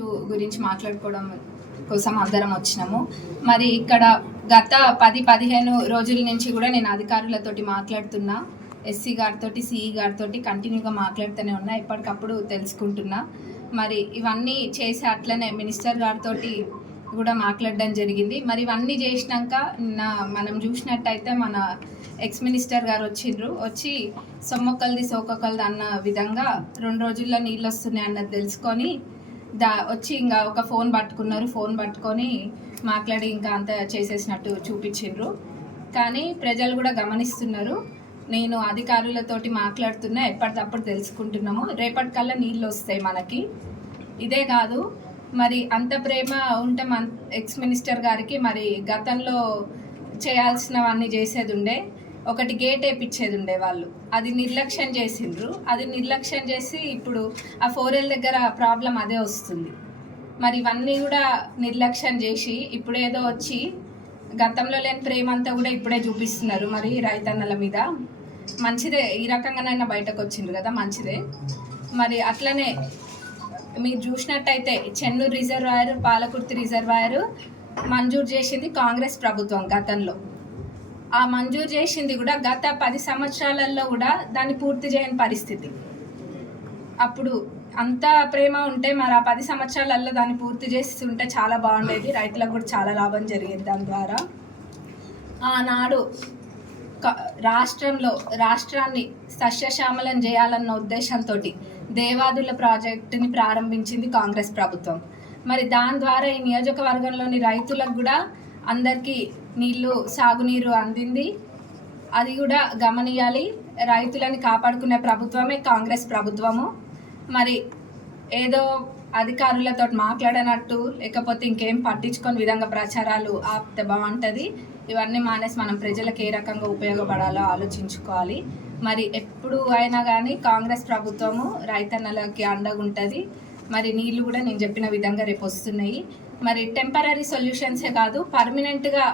గురించి మాట్లాడుకోవడం కోసం అందరం వచ్చినాము. మరి ఇక్కడ గత 10-15 రోజుల నుంచి కూడా నేను అధికారులతోటి మాట్లాడుతున్నా, ఎస్సీ గారితో, సిఈ గారితో కంటిన్యూగా మాట్లాడుతూనే ఉన్నా, ఎప్పటికప్పుడు తెలుసుకుంటున్నా. మరి ఇవన్నీ చేసి అట్లనే మినిస్టర్ గారితో కూడా మాట్లాడడం జరిగింది. మరి ఇవన్నీ చేసినాక మనం చూసినట్టయితే మన ఎక్స్ మినిస్టర్ గారు వచ్చి సొమ్మొక్కలది సోకొక్కలది అన్న విధంగా 2 రోజుల్లో నీళ్ళు వస్తున్నాయి అన్నది తెలుసుకొని వచ్చి ఇంకా ఒక ఫోన్ పట్టుకొని మాట్లాడి ఇంకా అంత చేసేసినట్టు చూపించిండ్రు. కానీ ప్రజలు కూడా గమనిస్తున్నారు. నేను అధికారులతోటి మాట్లాడుతున్నా, ఎప్పటికప్పుడు తెలుసుకుంటున్నాము. రేపటికల్లా నీళ్ళు వస్తాయి మనకి. ఇదే కాదు, మరి అంత ప్రేమ ఉంటే మన ఎక్స్ మినిస్టర్ గారికి మరి గతంలో చేయాల్సినవన్నీ చేసేది ఉండే. ఒకటి గేట్ వేయించేది ఉండే వాళ్ళు, అది నిర్లక్ష్యం చేసిండ్రు. అది నిర్లక్ష్యం చేసి ఇప్పుడు ఆ 4L దగ్గర ప్రాబ్లం అదే వస్తుంది. మరి ఇవన్నీ కూడా నిర్లక్ష్యం చేసి ఇప్పుడేదో వచ్చి గతంలో లేని ప్రేమ అంతా కూడా ఇప్పుడే చూపిస్తున్నారు. మరి రైతన్నల మీద మంచిదే, ఈ రకంగానైనా బయటకు వచ్చిండ్రు కదా, మంచిదే. మరి అట్లనే మీరు చూసినట్టయితే చెన్నూరు రిజర్వాయర్, పాలకుర్తి రిజర్వాయర్ మంజూరు చేసింది కాంగ్రెస్ ప్రభుత్వం గతంలో. ఆ మంజూరు చేసింది కూడా గత 10 సంవత్సరాలలో కూడా దాన్ని పూర్తి చేయని పరిస్థితి. అప్పుడు అంత ప్రేమ ఉంటే మరి ఆ 10 సంవత్సరాలలో దాన్ని పూర్తి చేసి ఉంటే చాలా బాగుండేది, రైతులకు కూడా చాలా లాభం జరిగేది దాని ద్వారా. ఆనాడు రాష్ట్రాన్ని సస్యశ్యామలం చేయాలన్న ఉద్దేశంతో దేవాదుల ప్రాజెక్టుని ప్రారంభించింది కాంగ్రెస్ ప్రభుత్వం. మరి దాని ద్వారా ఈ నియోజకవర్గంలోని రైతులకు కూడా అందరికీ సాగునీరు అందింది. అది కూడా గమనియాలి. రైతులని కాపాడుకునే ప్రభుత్వమే కాంగ్రెస్ ప్రభుత్వము. మరి ఏదో అధికారులతో మాట్లాడనట్టు లేకపోతే ఇంకేం పట్టించుకొని విధంగా ప్రచారాలు ఆపితే బాగుంటుంది. ఇవన్నీ మానేసి మనం ప్రజలకు ఏ రకంగా ఉపయోగపడాలో ఆలోచించుకోవాలి. మరి ఎప్పుడు అయినా కానీ కాంగ్రెస్ ప్రభుత్వము రైతన్నలకి అండగా ఉంటుంది. మరి నీళ్ళు కూడా నేను చెప్పిన విధంగా రేపు వస్తున్నాయి. మరి టెంపరీ సొల్యూషన్సే కాదు, పర్మనెంట్గా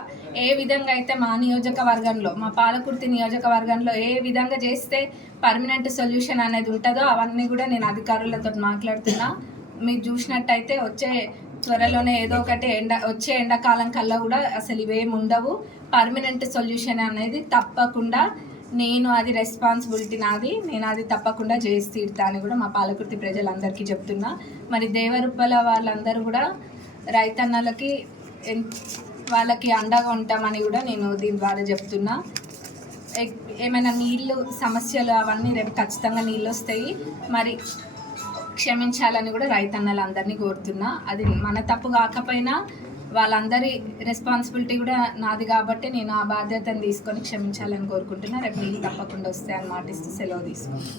ఏ విధంగా అయితే మా నియోజకవర్గంలో, మా పాలకుర్తి నియోజకవర్గంలో ఏ విధంగా చేస్తే పర్మనెంట్ సొల్యూషన్ అనేది ఉంటుందో అవన్నీ కూడా నేను అధికారులతో మాట్లాడుతున్నా. మీరు చూసినట్టయితే త్వరలోనే ఏదో ఒకటి వచ్చే ఎండాకాలం కల్లా కూడా అసలు ఇవేమి ఉండవు. పర్మనెంట్ సొల్యూషన్ అనేది తప్పకుండా నేను అది రెస్పాన్సిబిలిటీ నాది, నేను అది తప్పకుండా చేసి తీరుతా అని కూడా మా పాలకుర్తి ప్రజలందరికీ చెప్తున్నా. మరి దేవరుప్పల వాళ్ళందరూ కూడా వాళ్ళకి అండగా ఉంటామని కూడా నేను దీని ద్వారా చెప్తున్నా. ఏమైనా నీళ్ళు సమస్యలు అవన్నీ రేపు ఖచ్చితంగా నీళ్ళు వస్తాయి. మరి క్షమించాలని కూడా రైతన్నలందరినీ కోరుతున్నా. అది మన తప్పు కాకపోయినా వాళ్ళందరి రెస్పాన్సిబిలిటీ కూడా నాది కాబట్టి నేను ఆ బాధ్యతను తీసుకొని క్షమించాలని కోరుకుంటున్నా. రేపు నీళ్ళు తప్పకుండా వస్తాయని మాటిస్తూ సెలవు తీసుకున్నాను.